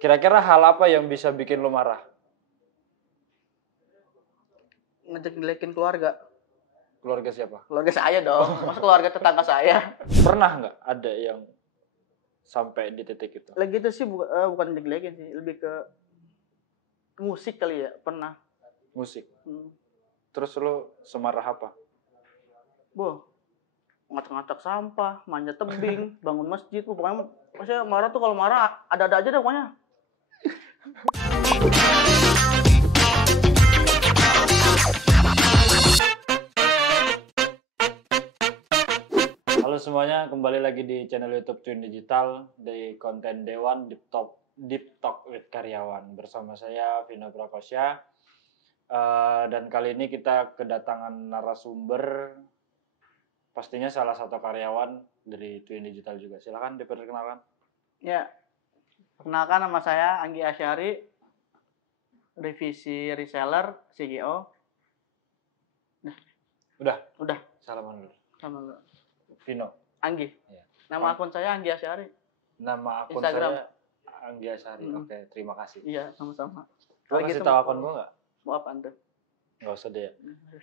Kira-kira hal apa yang bisa bikin lo marah? Ngejelekin keluarga. Keluarga siapa? Keluarga saya dong. Masa keluarga tetangga saya? Pernah nggak ada yang sampai di titik itu? Lagi itu sih bukan ngejelekin sih, lebih ke musik kali ya, pernah. Musik. Terus lo semarah apa? Boh, ngacak-ngacak sampah, manjat tebing, bangun masjid. Pokoknya maksudnya marah tuh kalau marah ada-ada aja deh pokoknya. Halo semuanya, kembali lagi di channel YouTube Twin Digital di konten Dewan Deep Talk with Karyawan bersama saya Vino Prakosya. Dan kali ini kita kedatangan narasumber, pastinya salah satu karyawan dari Twin Digital juga. Silakan diperkenalkan. Ya, perkenalkan nama saya Anggi Asyari, divisi reseller CGO. Udah. Salaman dulu. Sama lu. Vino. Anggi. Ya. Nama akun saya Anggi Asyari. Nama akun Instagram. saya Anggi Asyari. Oke, terima kasih. Iya, sama-sama. Lo kasih tahu akun gue nggak? Mau apaan tuh? Nggak usah deh.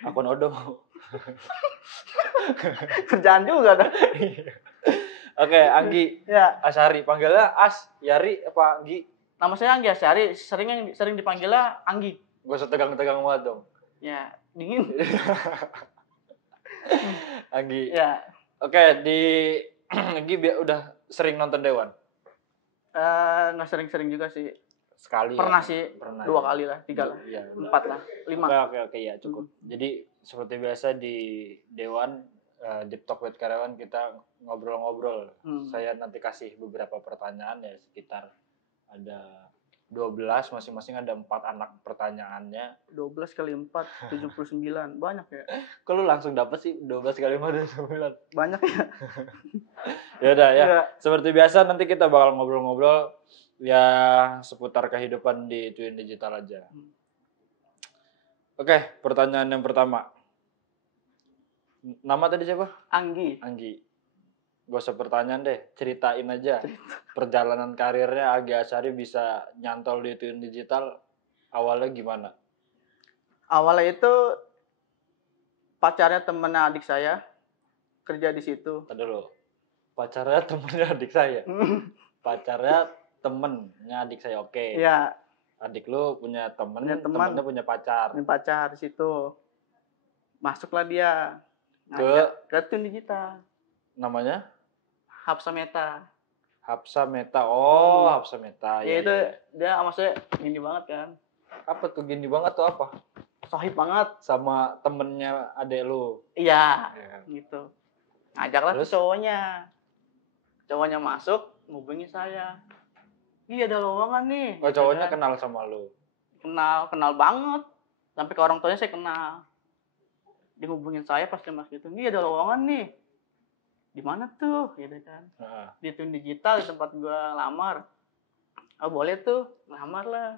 Akun Odo. Kerjaan juga dah. Oke, Anggi Ya, Asyari. Panggilnya As, Yari, apa Anggi? nama saya Anggi Asyari, sering dipanggilnya Anggi. Gak usah tegang-tegang banget dong. Ya, dingin. Anggi. Ya, Oke, Anggi udah sering nonton Dewan? nggak sering-sering juga sih. Sekali. Pernah ya? sih, Pernah. 2 kali lah, 3 lah, Iya. 4 lah, 5. Oke, ya cukup. Jadi seperti biasa di Dewan Deep Talk with Karyawan kita ngobrol-ngobrol. Saya nanti kasih beberapa pertanyaan ya, sekitar ada 12, masing-masing ada 4 anak pertanyaannya. 12 kali 4, 79. Banyak ya? Kok lu langsung dapet sih 12 kali 4 dan 9? Banyak ya? Ya udah ya. Ya. Seperti biasa nanti kita bakal ngobrol-ngobrol ya seputar kehidupan di Twin Digital aja. Oke, pertanyaan yang pertama. Nama tadi siapa? Anggi. Gak usah pertanyaan deh, ceritain aja. Perjalanan karirnya Anggi Asyari bisa nyantol di Twin Digital awalnya gimana? Awalnya itu pacarnya temennya adik saya, kerja di situ. Tadi dulu. Pacarnya temennya adik saya. Pacarnya temennya adik saya, oke. Iya, Adik lu punya temen, Punya teman. temennya punya pacar. punya pacar di situ. Masuklah dia ke Twin Digital. Namanya? Hapsa Meta. Hapsa Meta. Oh, Hapsa Meta. Ya itu dia maksudnya gini banget kan. Apa tuh gini banget tuh apa? Sohib banget. Sama temennya adek lu. Iya, Ya. gitu. Ngajaklah Terus? ke cowoknya. Cowoknya masuk, ngubungi saya. Iya ada lowongan nih. Oh, cowoknya kenal sama lu. Kenal banget. Sampai ke orang tuanya saya kenal. Dihubungin saya pas dia masuk itu. Iya ada lowongan nih. Di mana tuh? Gitu kan. Heeh. Di Twin Digital di tempat gua lamar. Oh boleh tuh, lamar lah.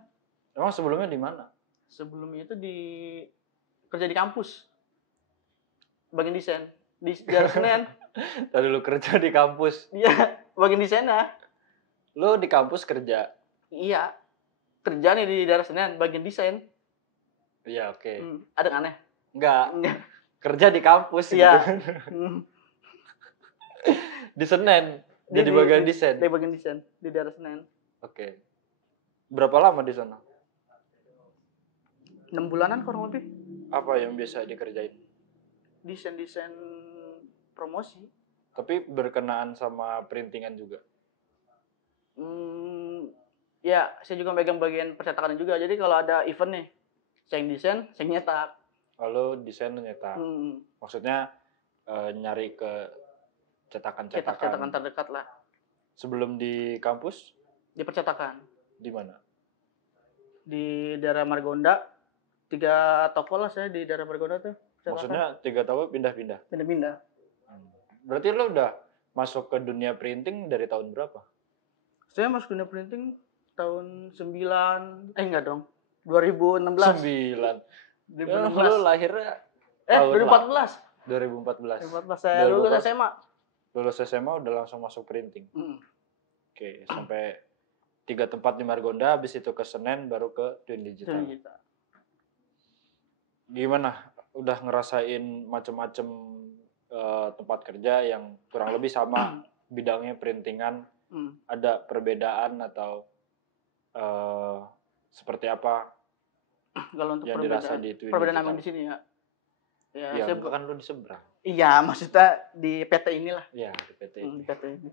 Emang sebelumnya di mana? Sebelumnya itu kerja di kampus. Bagian desain. Di daerah Senen. Tadi lu kerja di kampus. Iya, bagian desain lah. Lu di kampus kerja? Iya. Kerja nih di daerah Senen, bagian desain. Iya, oke. Ada yang aneh? Enggak. Enggak. Kerja di kampus Iya. gitu. Di Senen. Jadi bagian desain. Di bagian desain di daerah Senen. Oke. Berapa lama di sana? 6 bulanan kurang lebih. Apa yang biasa dikerjain? Desain promosi. Tapi berkenaan sama printingan juga. Ya, saya juga megang bagian percetakan juga. Jadi kalau ada event nih, saya yang desain, saya yang nyetak. Lalu desain nyetak. Maksudnya nyari ke cetakan-cetakan. Cetakan terdekat lah. Sebelum di kampus? Di percetakan. Di mana? Di daerah Margonda. 3 toko lah saya di daerah Margonda tuh. Percetakan. Maksudnya 3 tahun pindah-pindah? Pindah-pindah. Berarti lo udah masuk ke dunia printing dari tahun berapa? Saya masuk dunia printing tahun 2016. 2016. 9. Lo lahirnya 2014. 2014. 2014 saya lulus SMA. Lulus SMA udah langsung masuk printing. Oke, sampai 3 tempat di Margonda, habis itu ke Senen, baru ke Twin Itu Digital. digital. Gimana? Udah ngerasain macem-macem tempat kerja yang kurang lebih sama bidangnya printingan, ada perbedaan atau seperti apa Kalau untuk yang dirasa di Twin perbedaan Digital? namanya di sini ya. Ya, Ya, saya kan lu di seberang. iya, maksudnya di PT inilah. Iya, di PT Di ini. PT ini.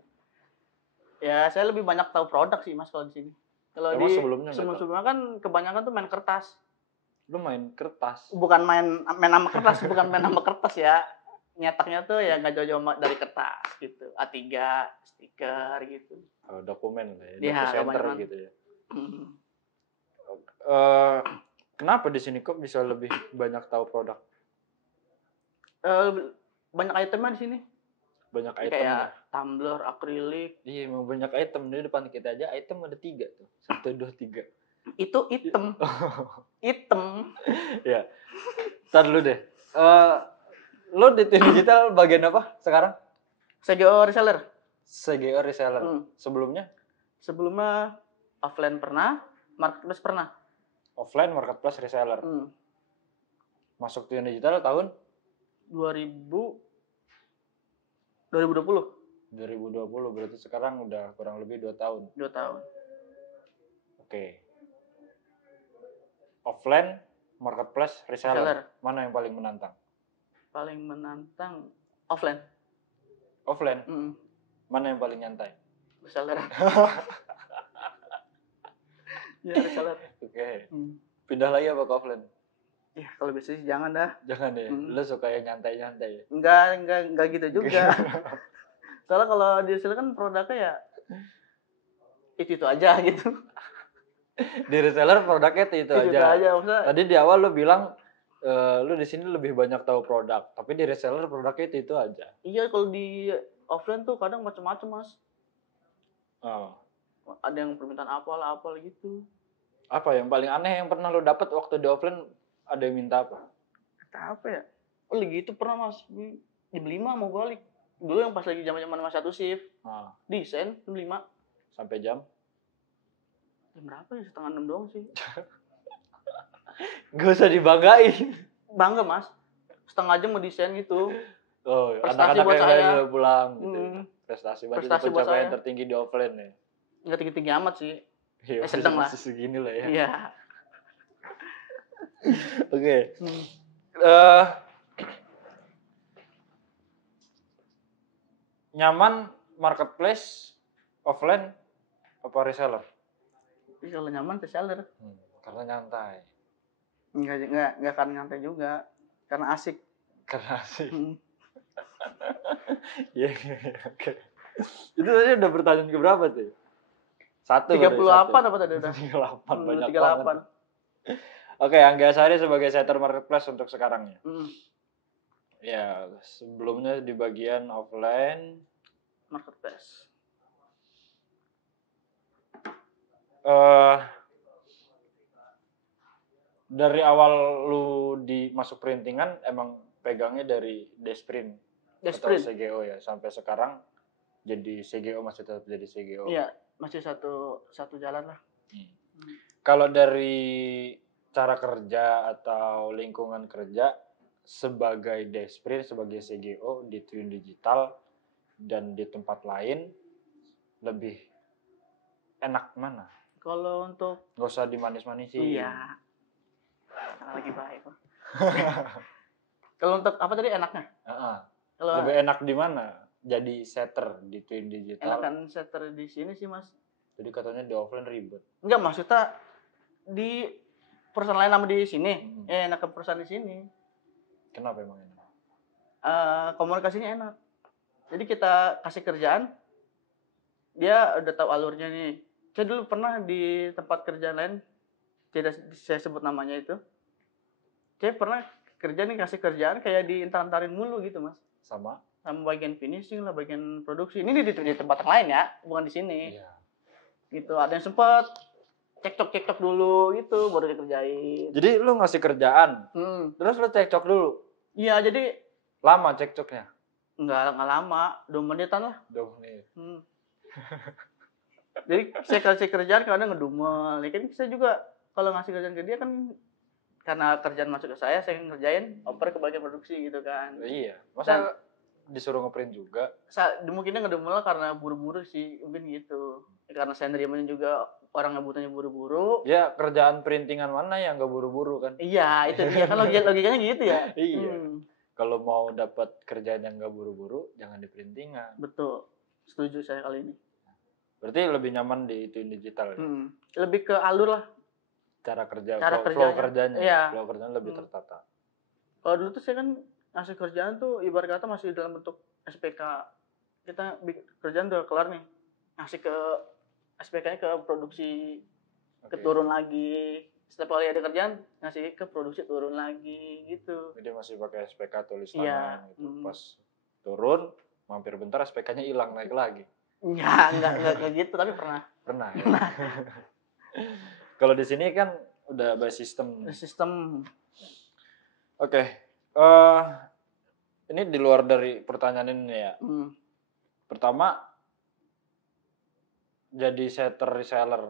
Ya, saya lebih banyak tahu produk sih Mas kalau di sini. Kalau Emang di sebelumnya nggak tahu? sebelum-sebelumnya kan kebanyakan tuh main kertas. Lu main kertas. Bukan main sama kertas, bukan main sama kertas ya. Nyetaknya tuh ya nggak jauh-jauh dari kertas gitu. A3, stiker gitu. Oh, dokumen lah ya, Iya, doku center kebanyakan. gitu ya. Hmm. Kenapa di sini kok bisa lebih banyak tahu produk? Banyak itemnya di sini. Banyak item Kayak ya? tumbler, akrilik. Iya, memang banyak item. Di depan kita aja item ada 3 tuh. 1, 2, 3. Itu item. Item. Ya. Ntar dulu deh. Lo di Twin Digital bagian apa sekarang? CGO reseller. CGO reseller. Sebelumnya? Sebelumnya offline pernah, marketplace pernah. Offline marketplace reseller. Masuk Twin Digital tahun? 2020. 2020, berarti sekarang udah kurang lebih 2 tahun. 2 tahun. Oke. Offline marketplace reseller. Mana yang paling menantang? Paling menantang offline. Offline? Mana yang paling nyantai? Reseller. Ya, reseller. Oke. Pindah lagi apa ke offline? Ya, kalau bisa sih jangan dah. Jangan ya. Lo suka yang nyantai-nyantai ya? Enggak gitu juga. Soalnya kalau di reseller kan produknya ya itu aja gitu. Di reseller produknya itu aja. Maksudnya, tadi di awal lo bilang lo di sini lebih banyak tahu produk, tapi di reseller produknya itu aja. Iya, kalau di offline tuh kadang macam-macam Mas. Ada yang permintaan apa gitu. Apa yang paling aneh yang pernah lo dapat waktu di offline? Ada yang minta apa? Apa ya? Oh, lagi itu pernah Mas, jam 5 mau balik. Dulu yang pas lagi zaman-zaman Mas 1 shift. Desain jam 5 sampai jam berapa ya? Setengah 6 doang sih. Gak usah dibanggain. Bangga Mas. Setengah jam mau desain gitu. Oh, prestasi anak-anak buat yang saya. udah pulang gitu. Prestasi buat pencapaian tertinggi di offline ya. Enggak tinggi-tinggi amat sih. Ya, sedang lah. Masih segini lah ya. Iya. Oke. Nyaman marketplace offline apa reseller? Kalau nyaman reseller. Karena nyantai. Enggak karena nyantai juga. Karena asik. Karena asik. Iya, oke. Itu tadi udah pertanyaan keberapa tuh? 1 38 apa tadi udah? 38 banyak 38. banget. Oke, Angga Sari sebagai setter marketplace untuk sekarang ya. Ya, sebelumnya di bagian offline marketplace. Dari awal lu masuk printingan emang pegangnya dari Desprint atau CGO ya, sampai sekarang jadi CGO, masih tetap jadi CGO. Iya, masih satu jalan lah. Kalau dari cara kerja atau lingkungan kerja sebagai Desprint, sebagai CGO di Twin Digital dan di tempat lain, lebih enak mana? Kalau untuk nggak usah dimanis-manisin. Iya. Lagi baik. Kalau untuk apa tadi enaknya? Lebih enak di mana? Jadi setter di Twin Digital. Enakan setter di sini sih Mas. Jadi katanya di offline ribet. Enggak, maksudnya di perusahaan lain sama di sini. Enak ke perusahaan di sini. Kenapa emang enak? Komunikasinya enak. Jadi kita kasih kerjaan, dia udah tahu alurnya nih. Saya dulu pernah di tempat kerja lain, tidak saya sebut namanya itu. Saya pernah kerja nih, kasih kerjaan kayak diintar-intarin mulu gitu Mas. Sama bagian finishing lah, bagian produksi. Ini di tempat yang lain ya, bukan di sini. Iya. Gitu, ada yang sempet cekcok dulu gitu, baru dikerjain. Jadi lu ngasih kerjaan, terus lu cekcok dulu? Iya, jadi lama cekcoknya? Enggak lama, 2 menitan lah. 2 menit. Jadi saya kasih kerjaan kadang ngedumel. Ya kan saya juga kalau ngasih kerjaan ke dia kan karena kerjaan masuk ke saya ngerjain, oper ke bagian produksi gitu kan. Iya. Masa disuruh ngeprint juga? Mungkinnya ngedumel karena buru-buru sih, mungkin gitu. Karena saya nerimanya juga orang ngebutuhnya buru-buru. Ya kerjaan printingan mana yang nggak buru-buru kan? Iya, itu dia kan logikanya gitu ya. Iya. Kalau mau dapat kerjaan yang nggak buru-buru, jangan di printingan. Betul. Setuju saya kali ini. Berarti lebih nyaman di itu digital ya? Lebih ke alur lah. Cara kerjanya. flow kerjanya. Iya. Flow kerjanya lebih tertata. Kalau dulu tuh saya kan ngasih kerjaan tuh ibarat kata masih dalam bentuk SPK. Kita kerjaan udah kelar nih. Ngasih ke SPK-nya ke produksi, keturun lagi. Setiap kali ada kerjaan ngasih ke produksi turun lagi gitu. Jadi masih pakai SPK tulis tangan gitu. Pas turun mampir bentar SPK-nya hilang naik lagi. Enggak gitu, tapi pernah. Pernah. Ya? Kalau di sini kan udah by system. Oke. Ini di luar dari pertanyaan ini ya. Pertama, jadi setter reseller.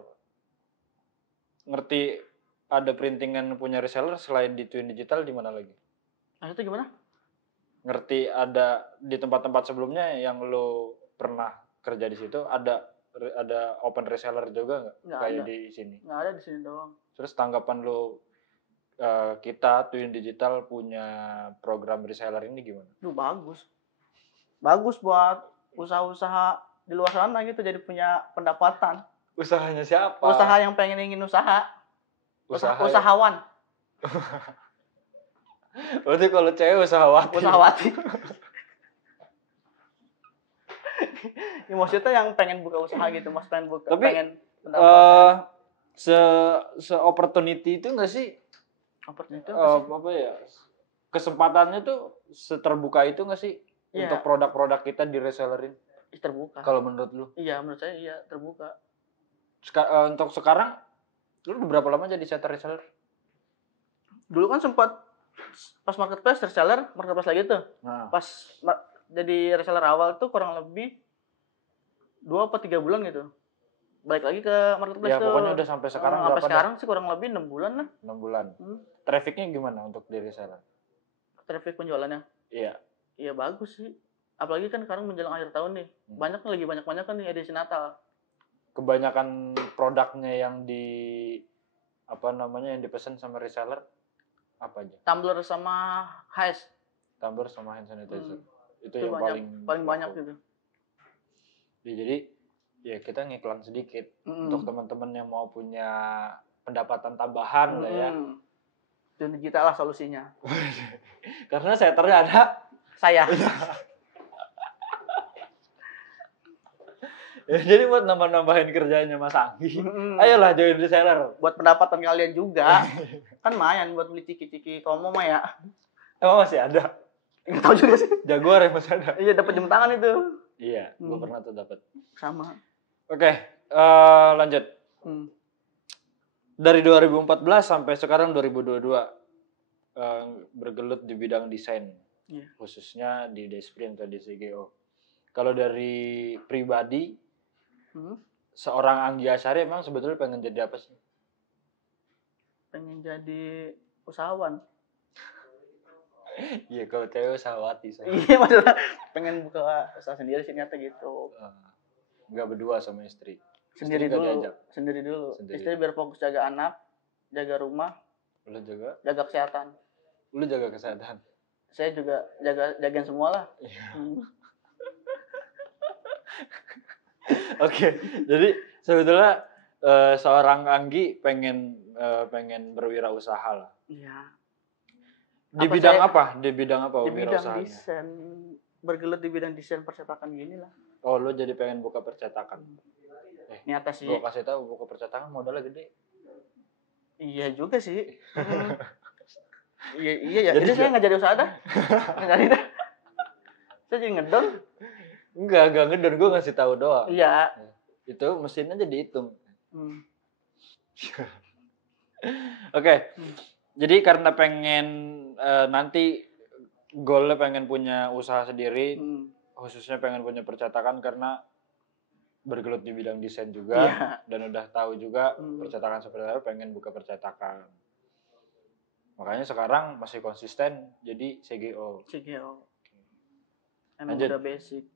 Ngerti ada printingan punya reseller selain di Twin Digital di mana lagi? Itu gimana? Ngerti ada di tempat-tempat sebelumnya yang lo pernah kerja di situ ada open reseller juga nggak kayak ada. di sini? Nggak ada, di sini doang. Terus tanggapan lo kita Twin Digital punya program reseller ini gimana? Bagus buat usaha-usaha di luar sana gitu, jadi punya pendapatan. Usahanya siapa? Usaha yang ingin usaha. Usahawan. Berarti kalau cewek usahawati. Ya, maksudnya yang pengen buka usaha gitu, Mas, pengen pendapatan. Se opportunity itu enggak sih? Opportunity apa ya? Kesempatannya tuh seterbuka itu enggak sih? Yeah. Untuk produk-produk kita di resellerin? Terbuka. Kalau menurut lu? Iya, menurut saya iya terbuka. Untuk sekarang lu udah berapa lama jadi setter reseller? Dulu kan sempat pas marketplace reseller, marketplace lagi tuh. Pas jadi reseller awal tuh kurang lebih 2 atau 3 bulan gitu. Balik lagi ke marketplace ya, tuh. Ya pokoknya udah sampai sekarang berapa? Sampai sekarang sih kurang lebih 6 bulan lah. 6 bulan. Trafficnya gimana untuk di reseller? Traffic penjualannya? Iya. Iya bagus sih. Apalagi kan sekarang menjelang akhir tahun nih. Lagi banyak-banyak kan nih edisi Natal. Kebanyakan produknya yang yang dipesan sama reseller apa aja? Tumbler sama Hais. Tumbler sama hand sanitizer. Itu yang paling banyak gitu. Ya, jadi ya kita ngiklan sedikit untuk teman-teman yang mau punya pendapatan tambahan lah ya. Twin Digital lah solusinya. Karena setternya ada saya. Ya, jadi buat nambah-nambahin kerjanya Mas Anggi. Ayolah join reseller. Buat pendapatan kalian juga. Kan lumayan buat beli ciki-ciki komo mah ya. Emang masih ada? Enggak tahu juga sih. Jaguar ya masih ada. Iya, dapat jam tangan itu. Iya, gua pernah tuh dapat. Sama. Oke, lanjut. Dari 2014 sampai sekarang 2022 bergelut di bidang desain. Khususnya di Desprint atau di CGO. Kalau dari pribadi seorang Anggi Asyari emang sebetulnya pengen jadi apa sih? Pengen jadi usahawan. Iya, kalau cewek usahawati. Iya, maksudnya pengen buka usaha sendiri sih nyata gitu. Enggak berdua sama istri. Sendiri dulu. Istri biar fokus jaga anak, jaga rumah. Lu jaga? Jaga kesehatan. Lu jaga kesehatan. Saya juga jagain semua lah. Oke, jadi sebetulnya seorang Anggi pengen berwirausaha lah. Iya. Di bidang apa? Di bidang desain. Bergelut di bidang desain percetakan gini lah. Oh, lo jadi pengen buka percetakan? Nyata sih. Gua kasih tahu buka percetakan modalnya gede. Iya juga sih. Iya ya. Jadi saya nggak jadi usaha dah. Nggak jadi dah. Saya jadi ngedon. Enggak ngedon, gue ngasih tahu doang. Iya. Itu mesinnya aja dihitung. Oke. Jadi karena pengen nanti goalnya pengen punya usaha sendiri, khususnya pengen punya percetakan karena bergelut di bidang desain juga Iya. dan udah tahu juga Hmm. percetakan seperti apa, pengen buka percetakan. Makanya sekarang masih konsisten jadi CGO. CGO. Emang Lanjut. udah basic.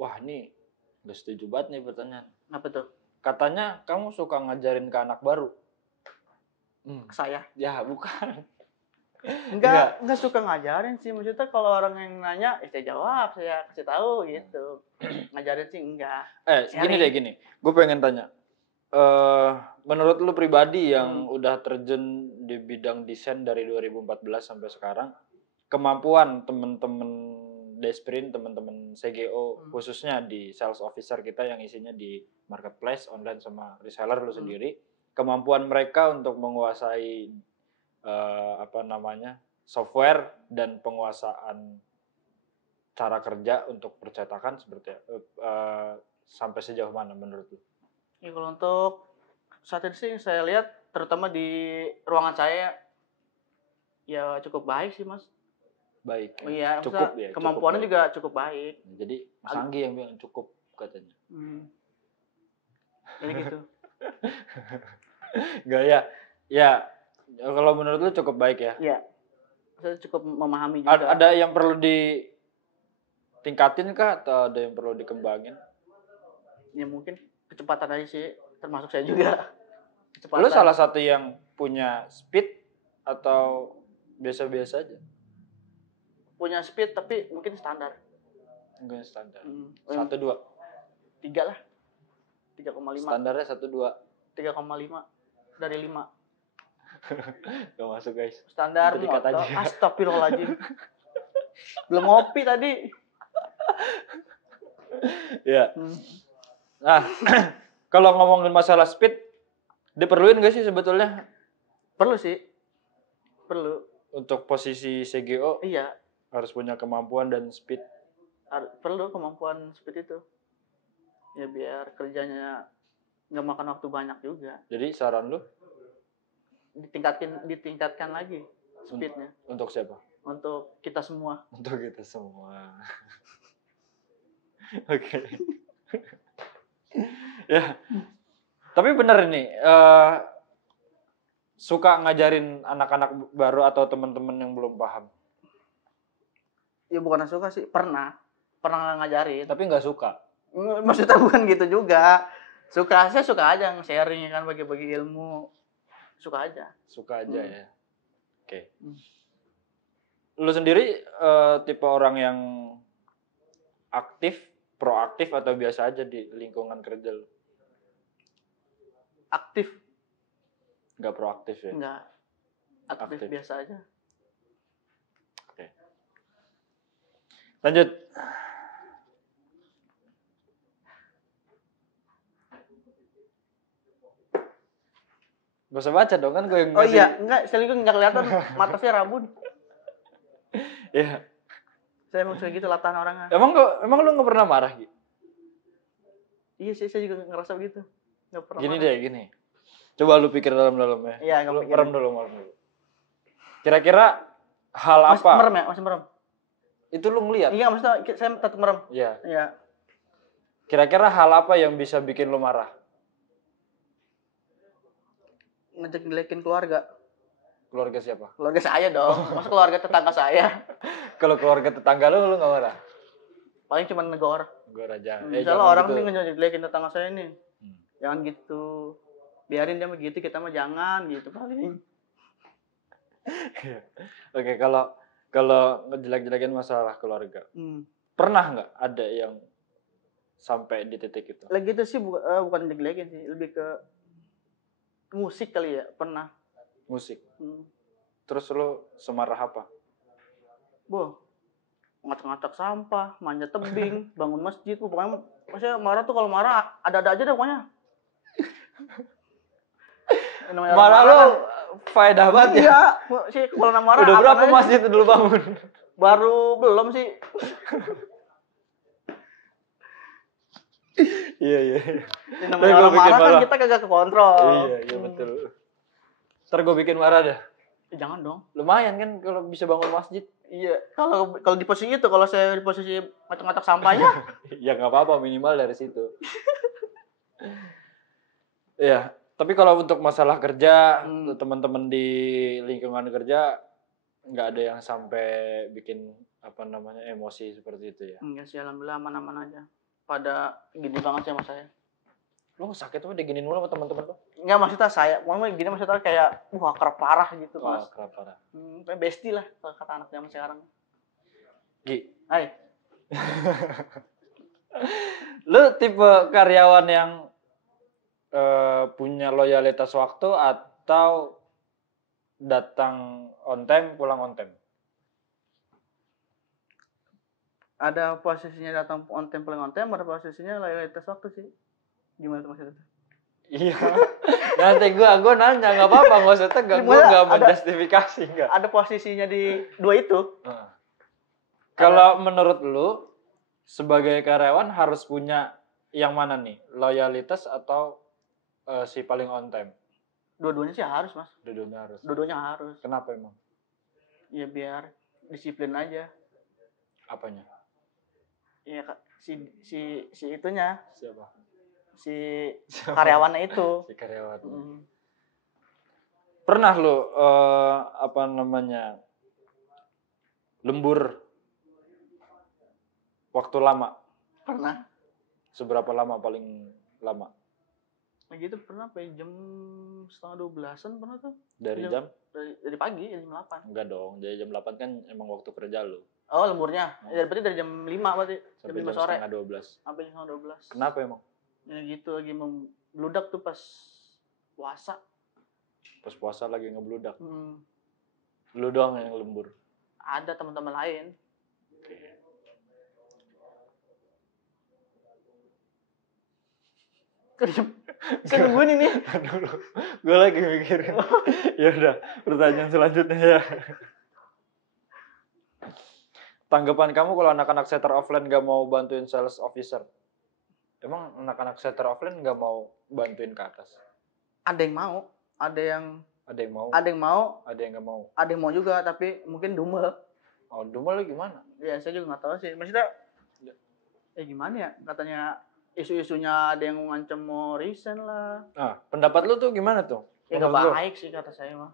Wah, ini gak setuju banget nih pertanyaan. Apa tuh? Katanya kamu suka ngajarin ke anak baru. Ke saya. Ya, bukan. Enggak suka ngajarin sih. Maksudnya kalau orang yang nanya, saya jawab, saya kasih tahu gitu. Ngajarin sih enggak. Gini. Gue pengen tanya. Menurut lu pribadi yang udah terjun di bidang desain dari 2014 sampai sekarang, kemampuan temen-temen Desprin, temen-temen CGO, khususnya di sales officer kita yang isinya di marketplace, online sama reseller lu sendiri, kemampuan mereka untuk menguasai software dan penguasaan cara kerja untuk percetakan seperti sampai sejauh mana menurut lu? Ya kalau untuk saat ini sih saya lihat terutama di ruangan saya ya cukup baik sih Mas. Baik. Oh iya, cukup ya. kemampuannya juga cukup baik. Jadi Mas Anggi yang bilang cukup katanya. Jadi gitu. Enggak ya. Ya, kalau menurut lu cukup baik ya? Iya. Saya cukup memahami juga. Ada yang perlu ditingkatin kah atau ada yang perlu dikembangin? Ya mungkin kecepatan aja sih, termasuk saya juga. Lu salah satu yang punya speed atau biasa-biasa aja? Punya speed tapi mungkin standar. Enggak standar. 1, 2. 3 lah. 3,5. Standarnya 1, 2. 3,5 dari 5. Gak masuk guys. Standar motor. Astagfirullahaladzim. Belum ngopi tadi. Ya. Nah, kalau ngomongin masalah speed, diperluin gak sih sebetulnya? Perlu sih. Perlu. Untuk posisi CGO? Iya. Harus punya kemampuan dan speed. Perlu kemampuan speed itu. Ya biar kerjanya nggak makan waktu banyak juga. Jadi saran lu? Ditingkatkan lagi speednya. Untuk siapa? Untuk kita semua. Untuk kita semua. Oke. Ya. Tapi bener ini, suka ngajarin anak-anak baru atau teman-teman yang belum paham? Ya bukan suka sih, pernah ngajarin. Tapi nggak suka. Maksudnya bukan gitu juga. Saya suka aja sharing kan, bagi-bagi ilmu. Suka aja ya. Oke. Lu sendiri tipe orang yang aktif, proaktif atau biasa aja di lingkungan kerja lu? Aktif. Nggak proaktif ya? Nggak. Aktif biasa aja. Oke. Lanjut. Gak usah baca dong, kan gue yang ngasih. Oh iya, enggak, sekaligus nggak kelihatan mata saya rabun. Iya. Saya emang suka gitu latahan orangnya. Emang lu nggak pernah marah gitu? Iya sih, saya juga ngerasa begitu. Nggak pernah Gini marah. deh, gini. Coba lu pikir dalam-dalam ya. Iya, lu merem dulu. Kira-kira hal Mas, apa? Merem ya, masih merem. Itu lu ngeliat? Iya, maksudnya saya tetap merem. Iya. Iya. Kira-kira hal apa yang bisa bikin lu marah? Ngejelekin keluarga. Keluarga siapa? Keluarga saya dong. Masa keluarga tetangga saya? Kalau keluarga tetangga lu nggak marah? Paling cuma negor. Negor aja. Misalnya orang gitu. Nih ngejelekin tetangga saya nih. Jangan gitu. Biarin dia begitu, kita mah jangan gitu paling. Oke, kalau ngejelek-jelekin masalah keluarga. Pernah nggak ada yang sampai di titik itu? Lagi itu sih bukan ngejelekin sih, lebih ke musik kali ya, pernah. Musik. Terus lu semarah apa? Ngacak-ngacak sampah, manjat tebing, bangun masjid, pokoknya maksudnya marah tuh, kalau marah ada-ada aja deh pokoknya. Marah lu faedah banget ya? Iya, sih kalau marah. Udah berapa masjid dulu bangun? Baru belum sih. Iya. Namanya orang marah kan kita kagak kekontrol. Iya betul. Ntar gue bikin marah dah. Jangan dong. Lumayan kan kalau bisa bangun masjid. Iya, kalau di posisi itu, kalau saya di posisi ngacak-ngacak sampahnya, Ya nggak apa-apa, minimal dari situ. Iya, tapi kalau untuk masalah kerja, teman-teman di lingkungan kerja nggak ada yang sampai bikin apa namanya emosi seperti itu ya? enggak sih, alhamdulillah aman-aman aja. Pada gini banget sih sama saya. Lu sakit tuh diginin mulu sama teman-teman lu? Enggak, maksudnya saya, ngomong gini maksudnya kayak, akrab parah gitu, Mas. Kerap parah. Kayak bestie lah, kalau kata anak zaman sekarang. Gi, Hai, lu tipe karyawan yang punya loyalitas waktu atau datang on time, pulang on time? ada posisinya datang on time, pulang on time, ada posisinya loyalitas waktu sih. Gimana tuh maksudnya? Iya. Nanti gua nanya, nggak apa-apa, nggak usah tegang. Gua nggak menjustifikasi, nggak. Ada posisinya di dua itu. Kalau menurut lu sebagai karyawan harus punya yang mana nih? Loyalitas atau si paling on time? Dua-duanya sih harus, Mas. Dua-duanya harus. Dua-duanya harus. Kenapa emang? Ya biar disiplin aja. Apanya? Iya, si itunya, Siapa? si karyawannya itu. Si karyawan. Pernah lu apa namanya? Lembur waktu lama? Pernah. Seberapa lama paling lama? Nah gitu pernah sampai jam 11:30 pernah tuh. Dari jam? Dari pagi, jam 8. Enggak dong, dari jam 8 kan emang waktu kerja lu. Oh, lemburnya. Ya, berarti dari jam 5 berarti. Sampai jam 5 jam sore. setengah 12. Sampai jam 12. Kenapa emang? Ya gitu lagi membludak tuh pas puasa. Pas puasa lagi ngebludak. Lu doang yang lembur. Ada teman-teman lain. Kan gue nih. Aduh, gue lagi mikirin. Ya udah, pertanyaan selanjutnya ya. Tanggapan kamu kalau anak-anak setter offline gak mau bantuin sales officer? Emang anak-anak setter offline gak mau bantuin ke atas? Ada yang mau, ada yang mau, ada yang gak mau. Ada yang mau juga, tapi mungkin dumel. Oh, dumel gimana? Ya, saya juga nggak tahu sih. Maksudnya, gimana ya? Katanya isu-isunya ada yang ngancam mau resign lah. Nah, pendapat lu tuh gimana tuh? Ya nggak baik sih kata saya mah.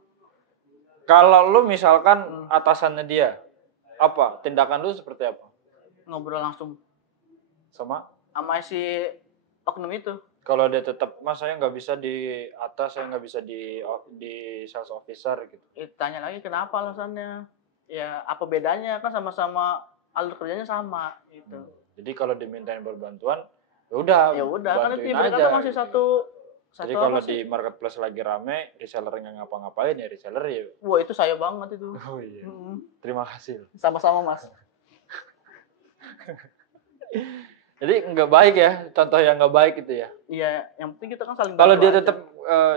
Kalau lu misalkan atasannya dia, apa tindakan lu seperti apa? Ngobrol langsung sama si oknum itu. Kalau dia tetap, mas saya nggak bisa di atas, saya nggak bisa di sales officer gitu. Tanya lagi kenapa alasannya? Ya apa bedanya, kan sama-sama alur kerjanya sama gitu. Jadi kalau dimintain berbantuan, ya udah kan itu mereka masih gitu. satu. Jadi kalau di marketplace lagi rame, reseller nggak ngapa-ngapain ya reseller ya. Wah, itu saya banget itu. Oh iya. Terima kasih. Sama-sama, Mas. Jadi nggak baik ya, contoh yang nggak baik itu ya. Iya, yang penting kita kan saling. Kalau dia tetap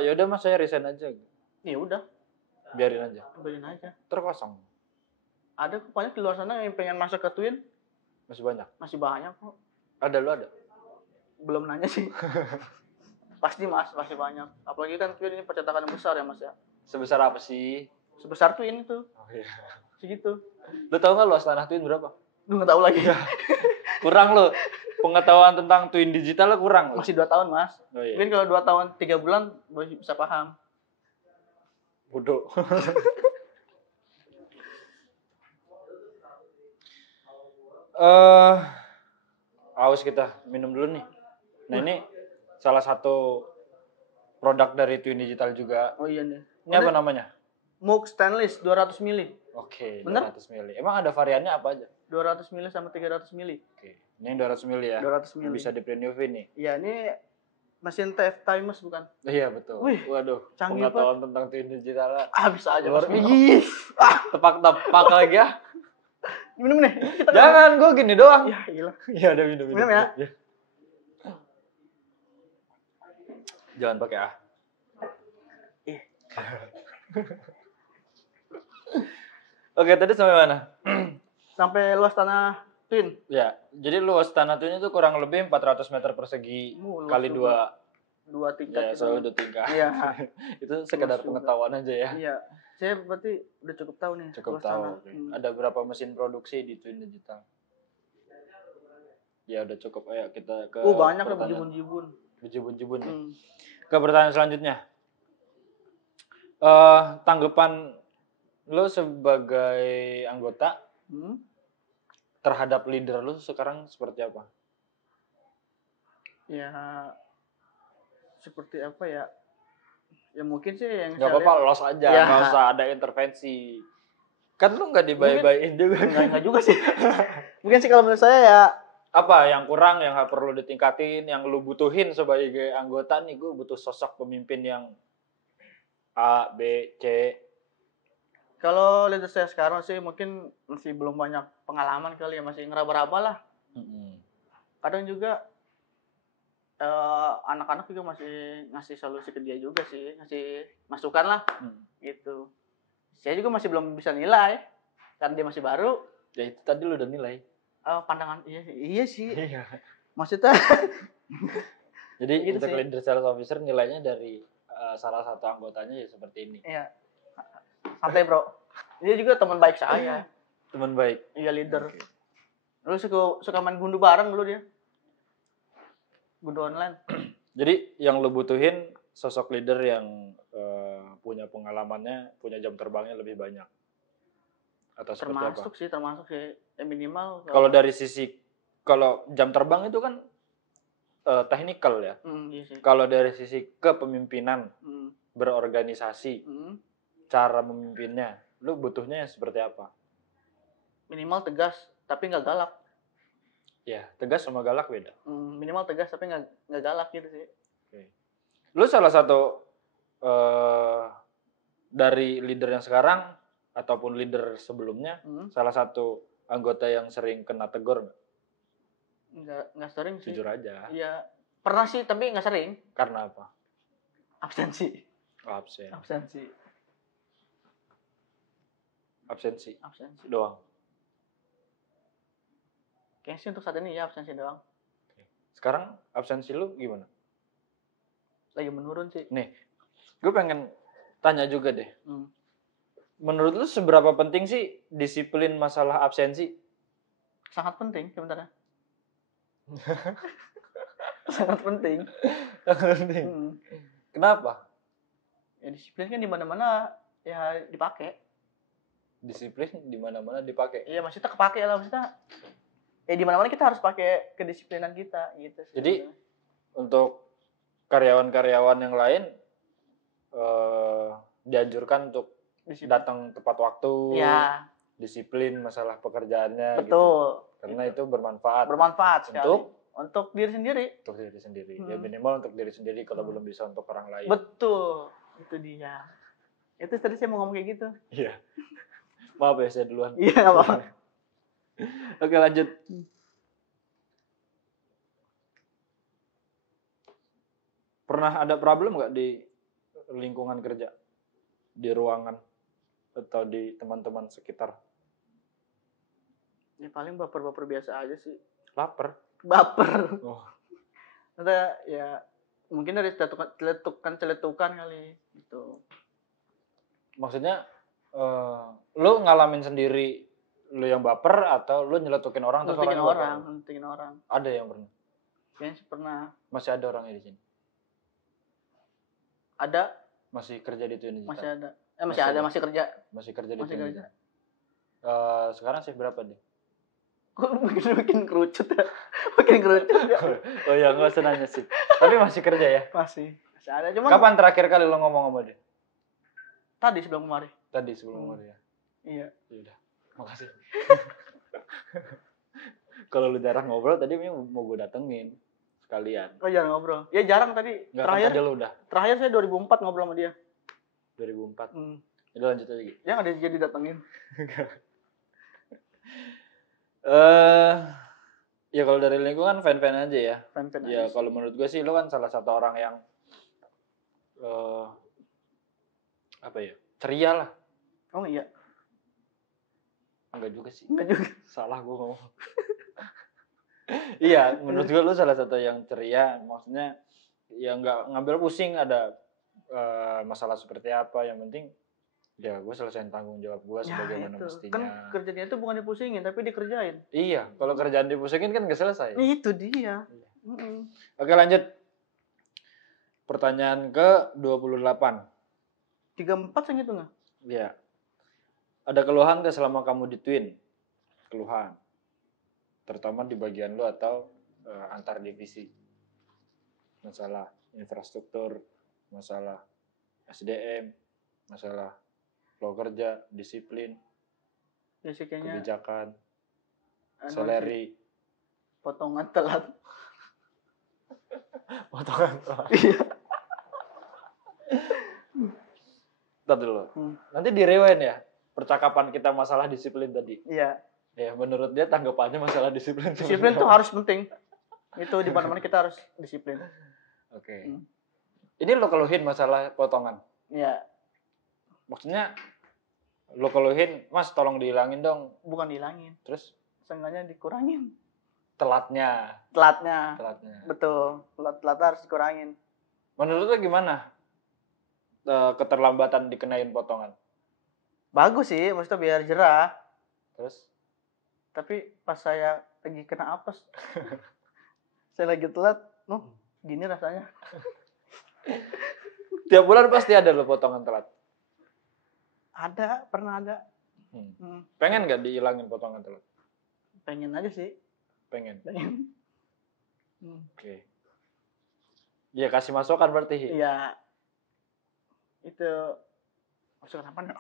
ya udah mas saya resign aja. Ya udah. Biarin aja. Terkosong. Ada banyak di luar sana yang pengen masuk ke Twin. Masih banyak. Masih banyak kok. Ada lu ada? Belum nanya sih. Pasti Mas, masih banyak. Apalagi kan Twin ini percetakan yang besar ya Mas ya. Sebesar apa sih? Sebesar Twin itu. Oh iya. Segitu. Lu tahu nggak luas tanah Twin berapa? Lu nggak tahu lagi. Kurang lu. Pengetahuan tentang Twin digital kurang. Masih 2 tahun Mas. Oh, iya. Mungkin kalau 2 tahun 3 bulan bisa paham. Bodoh. Haus kita minum dulu nih. Nah ini salah satu produk dari Twin Digital juga. Oh iya nih. Ini apa namanya? Mug stainless 200 ml. Oke, bener? 200 ml. Emang ada variannya apa aja? 200 ml sama 300 ml. Oke, ini yang 200 ml ya? 200 ml. Bisa di print UV nih? Iya, ini mesin TF Times bukan? Iya betul. Wih, waduh, canggih pengetahuan tentang Twin Digital. Bisa aja. Tepak-tepak lagi ya. Minum nih. Jangan, gue gini doang. Ya, gila. Iya, udah minum. Minum ya. Jangan pakai ah. Oke, tadi sampai mana? Sampai luas tanah Twin. Ya, jadi luas tanah Twin itu kurang lebih 400 meter persegi kali 2. 2 tingkat Ya, gitu. selalu 2 tingkat. Iya. Itu sekedar Juga. pengetahuan aja ya. Iya. Saya berarti udah cukup tahu nih. Cukup luas tanah. tahu. Oke. Ada berapa mesin produksi di Twin Digital? Ya udah cukup. Ayo kita ke Banyak lah pertanyaan. bejibun-jibun. Ya. Ke pertanyaan selanjutnya. Tanggapan lo sebagai anggota terhadap leader lo sekarang seperti apa? Ya seperti apa ya? Ya mungkin sih yang Gak apa-apa, los aja, Ya. nggak usah ada intervensi. Kan lu nggak dibayi-bayiin juga. Enggak juga sih. Mungkin sih kalau menurut saya ya Apa yang kurang, yang perlu ditingkatin, yang lu butuhin sebagai anggota nih, gue butuh sosok pemimpin yang A, B, C. kalau leader saya sekarang sih mungkin masih belum banyak pengalaman kali ya, masih ngeraba-raba lah. Kadang juga anak-anak juga masih ngasih solusi ke dia juga sih, ngasih masukan lah gitu. Saya juga masih belum bisa nilai karena dia masih baru. Ya itu tadi lu udah nilai. Pandangan iya sih. Iya. Maksudnya Jadi gitu untuk sih. leader sales officer nilainya dari salah satu anggotanya ya seperti ini. Iya. Santai, Bro. Dia juga teman baik saya. Teman baik. Iya, leader. Oke. Lu suka main gundu bareng dulu dia. Gundu online. Jadi yang lu butuhin sosok leader yang punya pengalamannya, punya jam terbangnya lebih banyak. Atau seperti apa? Termasuk sih. Ya minimal. Kalau dari sisi, kalau jam terbang itu kan technical ya. Iya sih. Kalau dari sisi kepemimpinan, berorganisasi, cara memimpinnya, lu butuhnya yang seperti apa? Minimal tegas, tapi nggak galak. Ya, tegas sama galak beda. Minimal tegas, tapi nggak galak gitu sih. Okay. Lu salah satu dari leader yang sekarang, ataupun leader sebelumnya, salah satu anggota yang sering kena tegur nggak? Nggak sering sih. Jujur aja. Iya, pernah sih, tapi nggak sering. Karena apa? Absensi. Absensi Absensi doang. kayaknya sih untuk saat ini ya absensi doang. Sekarang absensi lu gimana? Lagi menurun sih. Nih, gue pengen tanya juga deh. Menurut lu seberapa penting sih disiplin masalah absensi? Sangat penting sebenarnya. Sangat penting. Kenapa? Ya disiplin kan di mana-mana ya dipakai. Disiplin di mana-mana dipakai. Iya, maksudnya kepake lah, maksudnya. Di mana-mana kita harus pakai kedisiplinan kita gitu. Jadi untuk karyawan-karyawan yang lain dianjurkan untuk datang tepat waktu. Ya. Disiplin masalah pekerjaannya. Betul. Gitu. Karena itu bermanfaat. Sekali. Untuk diri sendiri. Untuk diri sendiri. Ya minimal untuk diri sendiri kalau belum bisa untuk orang lain. Betul. Itu dia. Itu tadi saya mau ngomong kayak gitu. Iya. Maaf ya saya duluan. Iya, nggak apa-apa. Oke, lanjut. Pernah ada problem nggak di lingkungan kerja? Di ruangan? Atau di teman-teman sekitar? Ya paling baper-baper biasa aja sih. Baper? Oh. Ada ya mungkin dari celetukan kali gitu. Maksudnya lu ngalamin sendiri lu yang baper atau lu nyeletukin orang terus Ngelentukin orang. Ada yang pernah? Kayaknya sih pernah. Masih ada orangnya di sini? Ada. Masih kerja di Twin Digital? Masih ada. Masih kerja. Masih kerja di Twin Digital. Sekarang shift berapa deh? Kok makin kerucut ya? Makin kerucut ya? Oh ya, nggak usah nanya sih. Tapi masih kerja ya? Masih ada. Cuman Kapan terakhir kali lo ngomong sama dia? Tadi sebelum kemarin. Tadi sebelum kemarin ya? Iya. Yaudah, makasih. Kalau lu jarang ngobrol, tadi mau gue datengin sekalian. Oh, jarang ngobrol. Ya jarang tadi. Nggak, terakhir saya 2004 ngobrol sama dia. 2004. Jadi lanjut aja gitu. Ya nggak ada jadi datengin. Ya kalau dari lingkungan fan-fan aja ya. Fan-fan ya aja. Kalau menurut gue sih lo kan salah satu orang yang ceria lah. Oh iya. Enggak juga sih. Enggak juga. Salah gue ngomong. Iya, menurut gue lo salah satu yang ceria. Maksudnya ya nggak ngambil pusing ada masalah seperti apa, yang penting ya gue selesaiin tanggung jawab gue Ya sebagaimana itu. mestinya. Kan kerjanya itu bukan dipusingin tapi dikerjain. Iya, kalau kerjaan dipusingin kan nggak selesai. Itu dia. Iya. Mm-mm. Oke, lanjut. Pertanyaan ke-28. 34 saya ngitung nggak? Ya. Ada keluhan nggak selama kamu di Twin? Keluhan. Terutama di bagian lu atau antar divisi. Masalah infrastruktur, masalah SDM, masalah flow kerja, disiplin, Basicnya kebijakan, anu sih, salary, potongan telat. potongan telat. Iya. Ntar dulu. Nanti di rewind ya percakapan kita masalah disiplin tadi. Iya. Ya, menurut dia tanggapannya masalah disiplin. Disiplin tuh harus penting. Itu di mana-mana kita harus disiplin. Oke. Ini lo keluhin masalah potongan. Iya. Maksudnya lo keluhin, Mas tolong dihilangin dong. Bukan dihilangin. Terus Seenggaknya dikurangin. telatnya. Telatnya. Telatnya. Betul. Telat harus dikurangin. Menurut lo gimana? Keterlambatan dikenain potongan. Bagus sih, maksudnya biar jerah. Terus Tapi pas saya lagi kena apes, saya lagi telat, gini rasanya. tiap bulan pasti ada lo potongan telat. Ada, pernah ada. Pengen nggak dihilangin potongan telat? Pengen aja sih. Pengen. Pengen. Oke. Dia kasih masukan berarti. Iya. Itu masukan apa nih?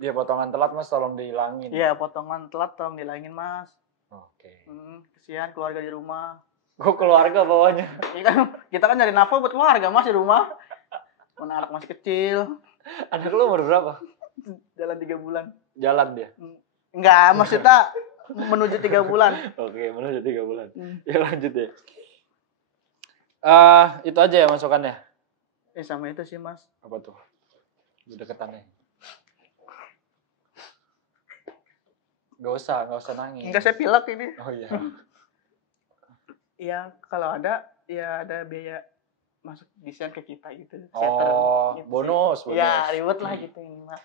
Dia potongan telat, Mas tolong dihilangin. Iya, potongan telat tolong dihilangin, Mas. Oke. Kesian keluarga di rumah. Gue keluarga bawahnya. Iya kan, kita kan nyari nafkah buat keluarga, Mas, di rumah. Mana anak masih kecil. Anak lu umur berapa? Jalan 3 bulan. Jalan dia. Enggak, maksudnya menuju 3 bulan. Oke, menuju 3 bulan. Ya lanjut deh. Itu aja ya masukannya. Sama itu sih, Mas. Apa tuh? Udah deketannya. Gak usah nangis. Enggak, saya pilek ini. Oh iya. Ya, kalau ada, ya ada biaya masuk desain ke kita gitu. Oh, gitu bonus. Ya, ribet lah gitu ini, Mas.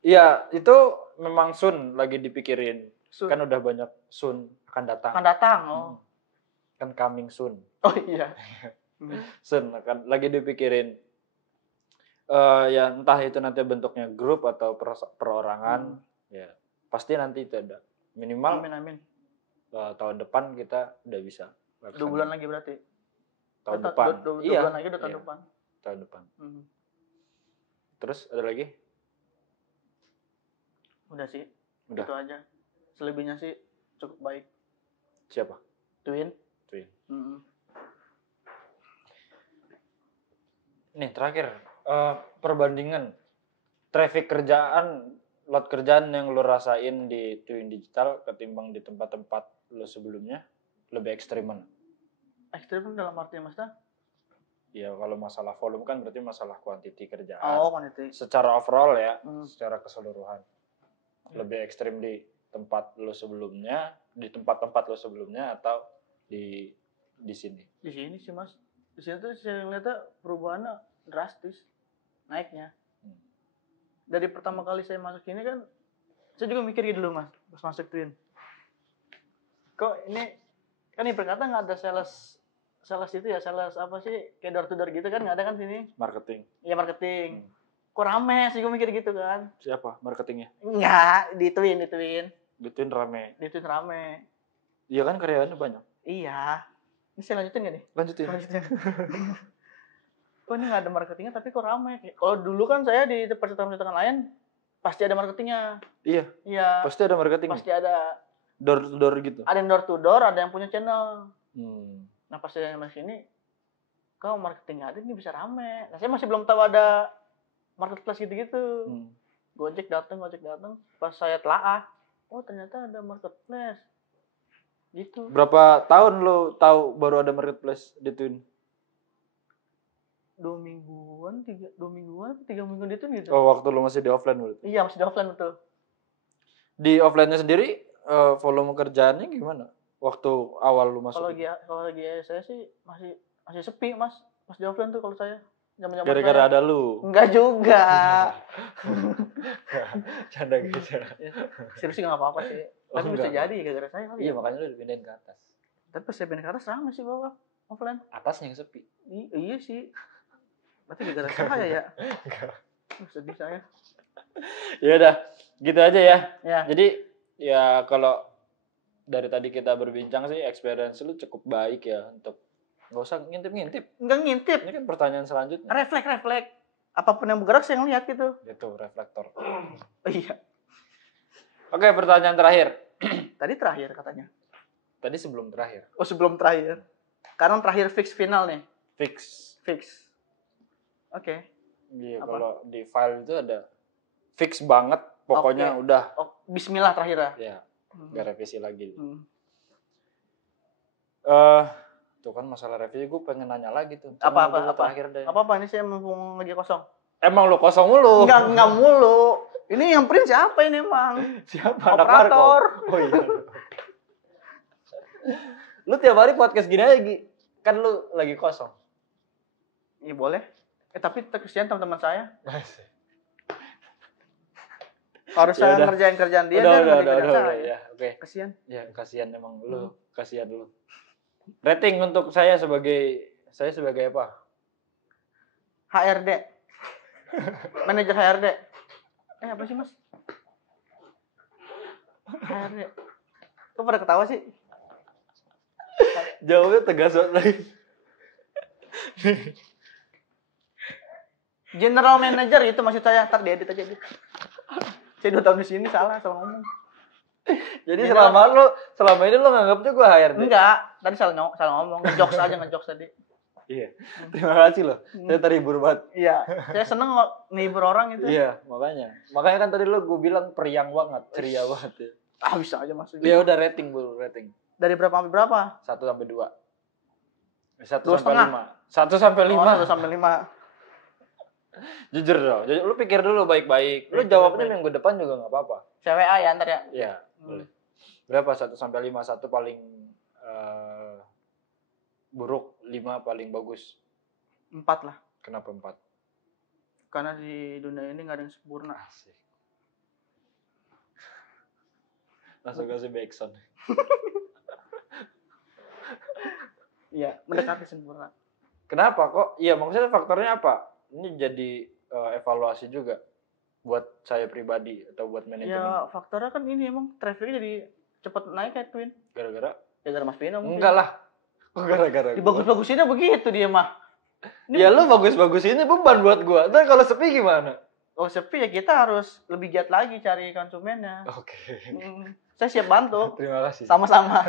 Iya, itu memang Sun lagi dipikirin. Sun. Kan udah banyak Sun akan datang. Akan datang, oh. Kan coming soon. Oh iya. Sun akan lagi dipikirin. Ya entah itu nanti bentuknya grup atau perorangan, ya pasti nanti itu ada. Minimal Amin. tahun depan kita udah bisa. 2 bulan lagi berarti. Tahun depan. 2 Iya. bulan lagi udah tahun depan. Tahun depan. Terus ada lagi? Udah sih. Udah. Itu aja. Selebihnya sih cukup baik. Siapa? Twin. Nih terakhir, perbandingan traffic kerjaan, load kerjaan yang lo rasain di Twin Digital ketimbang di tempat-tempat lo sebelumnya, lebih ekstrim mana? Ekstrim dalam arti Mas? Ya kalau masalah volume kan berarti masalah quantity kerjaan. Oh, quantity. Secara overall ya, secara keseluruhan. Lebih ekstrim di tempat lo sebelumnya, di tempat-tempat lo sebelumnya atau di sini? Di sini sih, Mas. Di sini tuh saya ngeliatnya perubahannya drastis naiknya. Dari pertama kali saya masuk sini kan, saya juga mikir gitu dulu, Mas, pas masuk Twin. Kok ini kan berkata nggak ada sales itu ya, sales apa sih, kayak door to door gitu kan, nggak ada kan sini? Marketing. Iya, marketing. Kok rame sih, gue mikir gitu kan. Siapa marketingnya? Enggak, di Twin. Di Twin rame. Iya kan karyawannya banyak. Iya. Ini saya lanjutin nggak nih? Lanjutin. Kok ini nggak ada marketingnya tapi kok rame? Kalau dulu kan saya di percetakan lain pasti ada marketingnya. Iya. Pasti ada marketing. Pasti ada. Door to door gitu. Ada yang door to door, ada yang punya channel. Nah pas saya masuk sini, kok marketingnya ada ini bisa rame. Nah saya masih belum tahu ada marketplace gitu-gitu. Gojek datang. Pas saya telaah, oh ternyata ada marketplace. Gitu. Berapa tahun lo tahu baru ada marketplace di Twin? 2 mingguan, 3 mingguan itu gitu. Oh, waktu lo masih di offline berarti? Iya, masih di offline betul. Di offline-nya sendiri volume kerjaannya gimana? waktu awal lu masuk? Kalau lagi saya sih masih sepi Mas. Mas di offline tuh kalau saya. Zaman-zaman Gara-gara saya. ada lu. Enggak juga. Canda gitu. Serius sih nggak apa-apa sih. Oh, Tapi bisa enggak. jadi gara-gara saya kali Iya, ya. makanya lu dipindahin ke atas. Tapi pas saya pindah ke atas sama sih bawah offline. Atasnya yang sepi. Iya sih. Berarti gara-gara saya ya. Sedih saya. Ya udah, gitu aja ya. Ya. Jadi ya kalau dari tadi kita berbincang sih experience lu cukup baik ya untuk nggak usah ngintip-ngintip. Enggak ngintip. Ini kan pertanyaan selanjutnya. Refleks. Apapun yang bergerak saya ngeliat gitu. Itu reflektor. Oh, iya. Oke, pertanyaan terakhir. Tadi terakhir katanya. Tadi sebelum terakhir. Oh sebelum terakhir. Karena terakhir fix final nih. Fix. Oke. Iya, Apa? kalau di file itu ada fix banget. Pokoknya Oke. udah. Oh, bismillah terakhir ya. Ya, nggak revisi lagi. Hmm. Tuh kan masalah revisi gue pengen nanya lagi tuh. Apa? Terakhir deh. Apa ini saya mumpung lagi kosong. Emang lu kosong mulu? Enggak mulu. Ini yang print siapa ini emang? Siapa? Anak Operator. Marco? Oh iya. Lu tiap hari podcast gini aja, Gi. Kan lu lagi kosong. Iya boleh. Tapi kesian teman-teman saya. Harus saya Yaudah. ngerjain kerjaan dia, Udah, ngerjain kerjaan saya. ya, oke. Kesian. Ya, kasihan emang lu, kasihan lu. Rating untuk saya sebagai apa? HRD. Manajer HRD. Apa sih Mas? HRD. Kok pada ketawa sih? Jawabnya tegas banget lagi. General Manager itu maksud saya. Ntar diedit aja gitu. Saya 2 tahun di sini salah ngomong. Jadi selama ini lu nganggapnya gue HRD? Enggak, tadi salah ngomong. Ngejokes tadi. Iya. Terima kasih loh. Saya terhibur banget. Iya, saya seneng ngehibur orang itu. Iya, makanya kan tadi lu gue bilang periang banget, ceria banget ya. Bisa aja Mas. Ya udah rating. Dari berapa sampai berapa? 1 sampai 2. 1 2,5. sampai 5. 1 sampai 5. Oh, 1 sampai 5. Jujur dong. Lu pikir dulu baik-baik. Lu jawabnya minggu depan juga enggak apa-apa. CWA ya ntar ya. Iya, boleh. Berapa? 1 sampai 5. 1 paling buruk, 5 paling bagus. 4 lah. Kenapa 4? Karena di dunia ini nggak ada yang sempurna. Asik. Langsung kasih backsound. Iya, mendekati sempurna. Kenapa kok? Iya, maksudnya faktornya apa? Ini jadi evaluasi juga buat saya pribadi atau buat manajemen. Ya, faktornya kan ini emang trafficnya jadi cepet naik kayak Twin. Gara-gara? Gara-gara Mas Pino mungkin. Enggak lah. Kok gara-gara? Dibagus-bagusinnya begitu dia mah. Ya lu bagus-bagusin ini beban buat gua. Ntar kalau sepi gimana? Oh sepi ya kita harus lebih giat lagi cari konsumennya. Oke. Saya siap bantu. Terima kasih. Sama-sama.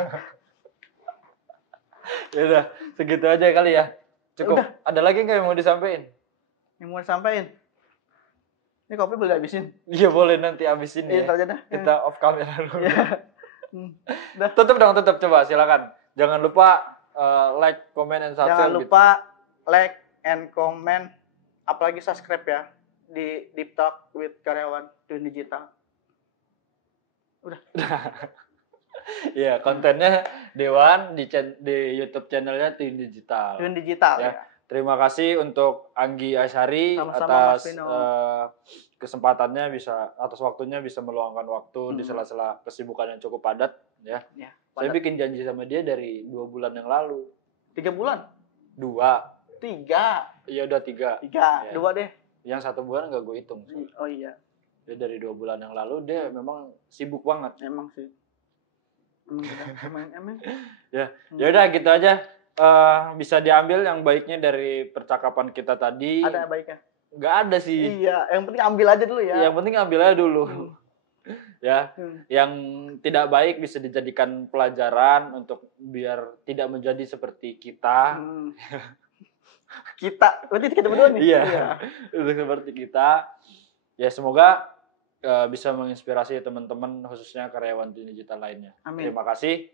Ya udah, segitu aja kali ya. Cukup. Udah. Ada lagi nggak yang mau disampaikan? Yang mau disampaikan? Ini kopi boleh habisin? Iya boleh, nanti abisin ya. Ntar aja dah. Kita off camera dulu. Iya. Dah. Tutup coba silakan. Jangan lupa like, comment, and subscribe. Jangan lupa like and comment, apalagi subscribe ya di Deep Talk with Karyawan Twin Digital. Udah. Iya, kontennya Dewan di YouTube channelnya Twin Digital. Twin Digital Ya. ya. Terima kasih untuk Anggi Asyari Sama-sama, atas Mas Vino. kesempatannya atas waktunya bisa meluangkan waktu di sela-sela kesibukan yang cukup padat ya. Ya, Saya bikin janji sama dia dari 2 bulan yang lalu. 3 bulan? 2. 3. Iya udah 3. 3. 2 deh. Yang 1 bulan nggak gue hitung. Oh iya. Dia dari 2 bulan yang lalu dia memang sibuk banget. Emang sih. Emang. Ya udah gitu aja. Bisa diambil yang baiknya dari percakapan kita tadi. Ada baiknya? Nggak ada sih. Iya, yang penting ambil aja dulu ya. Yang penting ambil aja dulu. Ya, yang tidak baik bisa dijadikan pelajaran untuk biar tidak menjadi seperti kita. Berarti kita berdua nih. Iya. Untuk seperti kita. Ya semoga bisa menginspirasi teman-teman khususnya karyawan di digital lainnya. Amin. Terima kasih.